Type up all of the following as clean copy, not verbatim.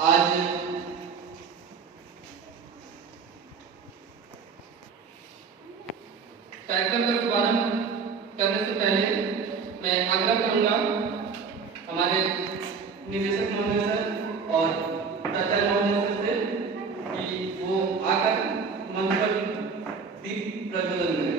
आज कार्यक्रम का शुभारंभ करने से पहले मैं आग्रह करूंगा हमारे निदेशक महोदय सर और प्राचार्य महोदय सर से कि वो आकर मंच पर दीप प्रज्वलन करें।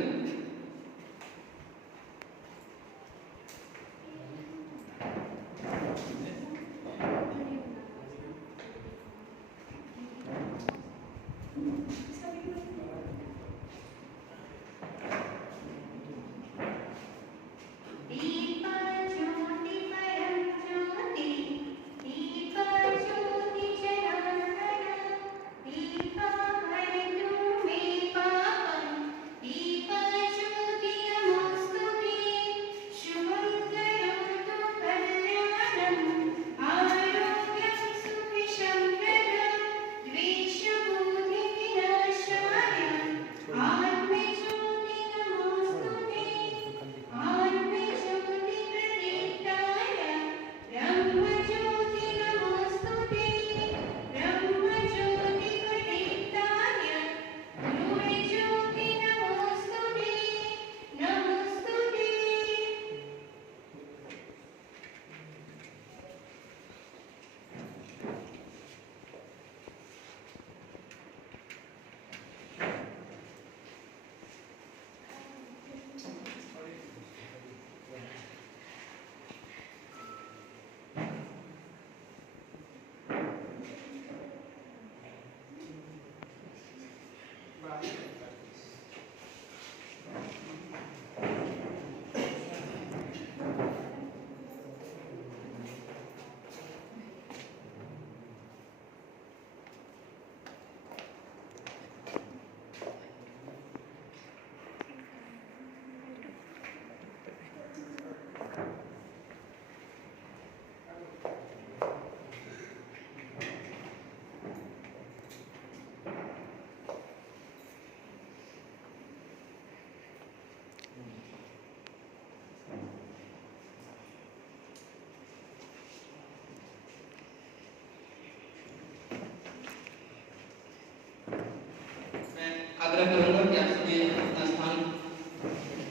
आग्रह करूंगा कि आप सभी अपना स्थान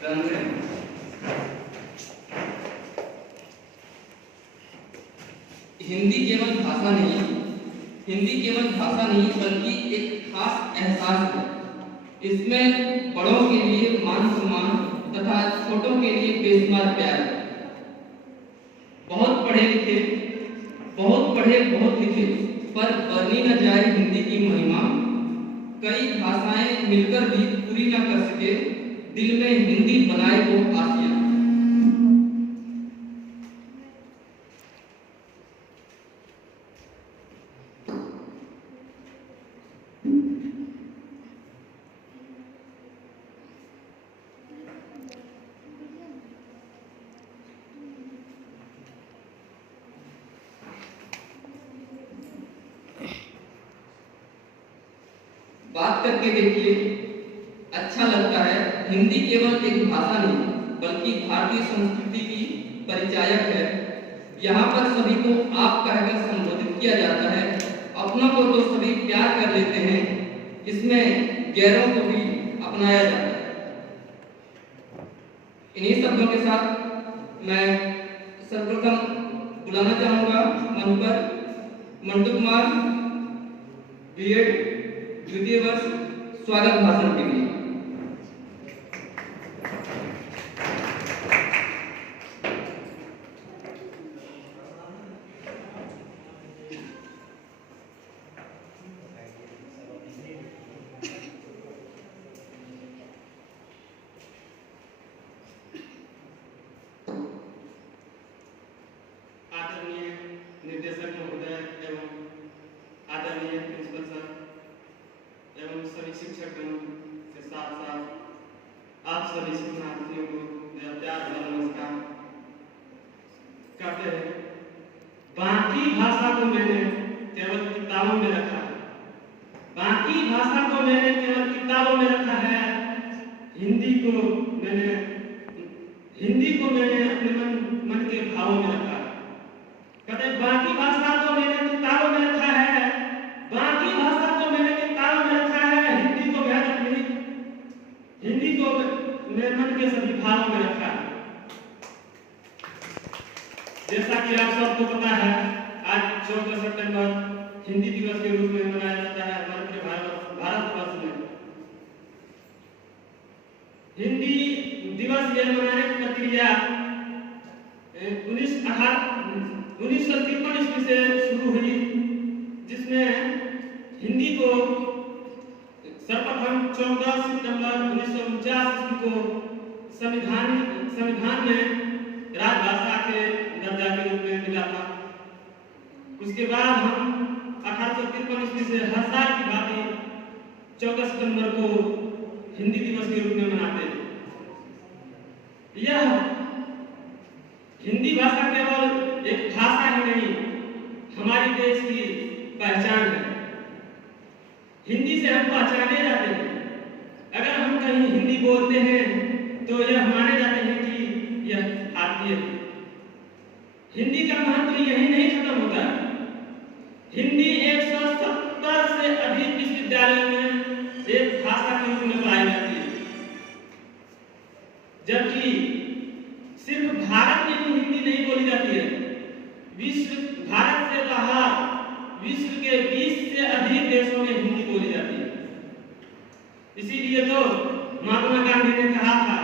ग्रहण करें। हिंदी केवल भाषा नहीं बल्कि एक खास एहसास है। इसमें बड़ों के लिए मान सम्मान तथा छोटों के लिए बेशुमार प्यार है। बहुत पढ़े बहुत लिखे पर वर्णी न जाए हिंदी की महिमा। कई भाषाएं मिलकर भी पूरी न कर सके दिल में हिंदी बनाए वो आसिया। बात करके देखिए, अच्छा लगता है। हिंदी केवल एक भाषा नहीं बल्कि भारतीय संस्कृति की परिचायक है। यहाँ पर सभी को आप कहकर संबोधित किया जाता है। अपनों को तो सभी प्यार कर लेते हैं, इसमें गैरों को भी अपनाया जाता है। इन्हीं शब्दों के साथ मैं सर्वप्रथम बुलाना चाहूंगा मंच पर मंटू कुमार बीएड द्वितीय वर्ष स्वागत भाषण के लिए। आदरणीय निर्देशक महोदय एवं आदरणीय प्रिंसिपल सर एवं सभी शिक्षकों के साथ साथ आप सभी शिक्षार्थियों को मेरा प्यार भरा नमस्कार। कहते हैं बाकी भाषा को मैंने केवल किताबों में रखा है, बाकी भाषा को मैंने केवल किताबों में रखा है, हिंदी को मैंने अपने मन के भावों में रखा है। कहते बाकी भाषा को मैंने किताबों में रखा है, सितंबर हिंदी दिवस के रूप में मनाया जाता है हमारे पूरे भारतवर्ष में। हिंदी दिवस यह मनाने की प्रक्रिया 1953 ईस्वी से शुरू हुई, जिसमें हिंदी को सर्वप्रथम 14 सितंबर 1949 ईस्वी को संविधान में राजभाषा के दर्जा के रूप में मिला था। उसके बाद हम 1853 ईस्वी से हर साल की भांति 14 सितंबर को हिंदी दिवस के रूप में मनाते हैं। यह हिंदी भाषा केवल एक भाषा ही नहीं, हमारे देश की पहचान है। हिंदी से हम पहचाने जाते हैं। अगर हम कहीं हिंदी बोलते हैं तो यह माने जाते हैं कि यह भारतीय है। हिंदी का महत्व यही नहीं खत्म होता। हिंदी 170 से अधिक विश्वविद्यालयों में एक भाषा के रूप में पढ़ाई जाती है, जबकि सिर्फ भारत में ही हिंदी नहीं बोली जाती है। भारत से बाहर विश्व के 20 से अधिक देशों में हिंदी बोली जाती है। इसीलिए तो महात्मा गांधी ने कहा था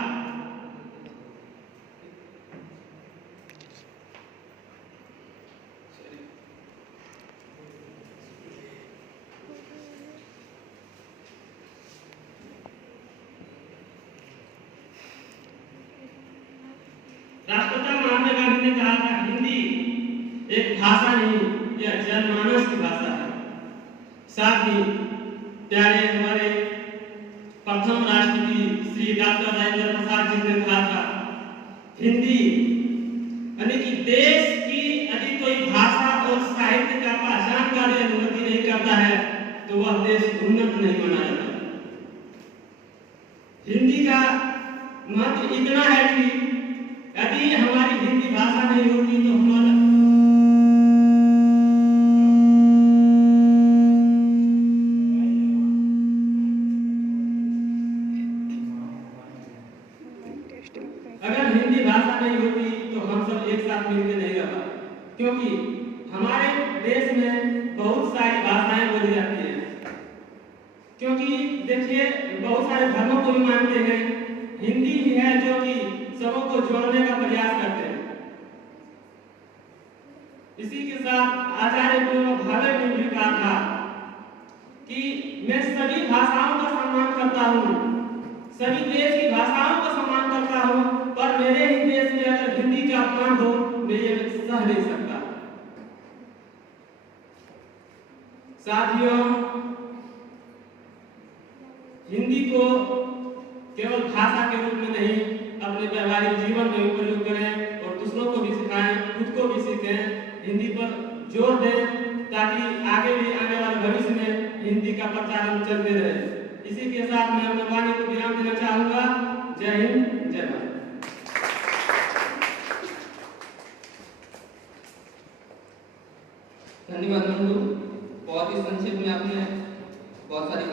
राष्ट्रपिता महात्मा गांधी ने कहा था हिंदी एक भाषा नहीं, यह जनमानस की भाषा है। साथ ही प्यारे हमारे प्रथम राष्ट्रपति श्री डॉक्टर राजेंद्र प्रसाद जी ने कहा था हिंदी यानी कि देश की यदि कोई भाषा और साहित्य का पहचान कार्य अनुमति नहीं करता है तो वह देश उन्नत नहीं माना जाता। हिंदी का महत्व इतना है कि यदि हमारी हिंदी भाषा नहीं होती तो हमारा अगर हिंदी भाषा नहीं होती तो हम सब एक साथ मिलकर नहीं रह पाते, क्योंकि हमारे देश में बहुत सारी भाषाएं बोली जाती हैं। क्योंकि देखिए बहुत सारे धर्मों को भी मानते हैं, हिंदी ही है जो कि सबों को जोड़ने का प्रयास करते हैं। इसी के साथ आचार्य विनोबा भावे ने भी कहा था कि मैं सभी भाषाओं का सम्मान करता हूँ, सभी देश की भाषाओं का सम्मान करता हूँ, पर मेरे ही देश में अगर हिंदी का अपमान हो मैं ये सह नहीं सकता। साथियों, हिंदी को केवल भाषा के रूप में नहीं अपने व्यवहारिक जीवन में भी प्रयोग करें और दूसरों को भी सिखाएं, खुद को भी सीखें, हिंदी पर जोर दें ताकि आगे भी आने वाले भविष्य में हिंदी का प्रचार चलते रहे। इसी के साथ मैं अपने वाणी को विराम देना चाहूंगा। जय हिंद, जय भारत। धन्यवाद नंदू, बहुत ही संक्षेप में आपने बहुत सारी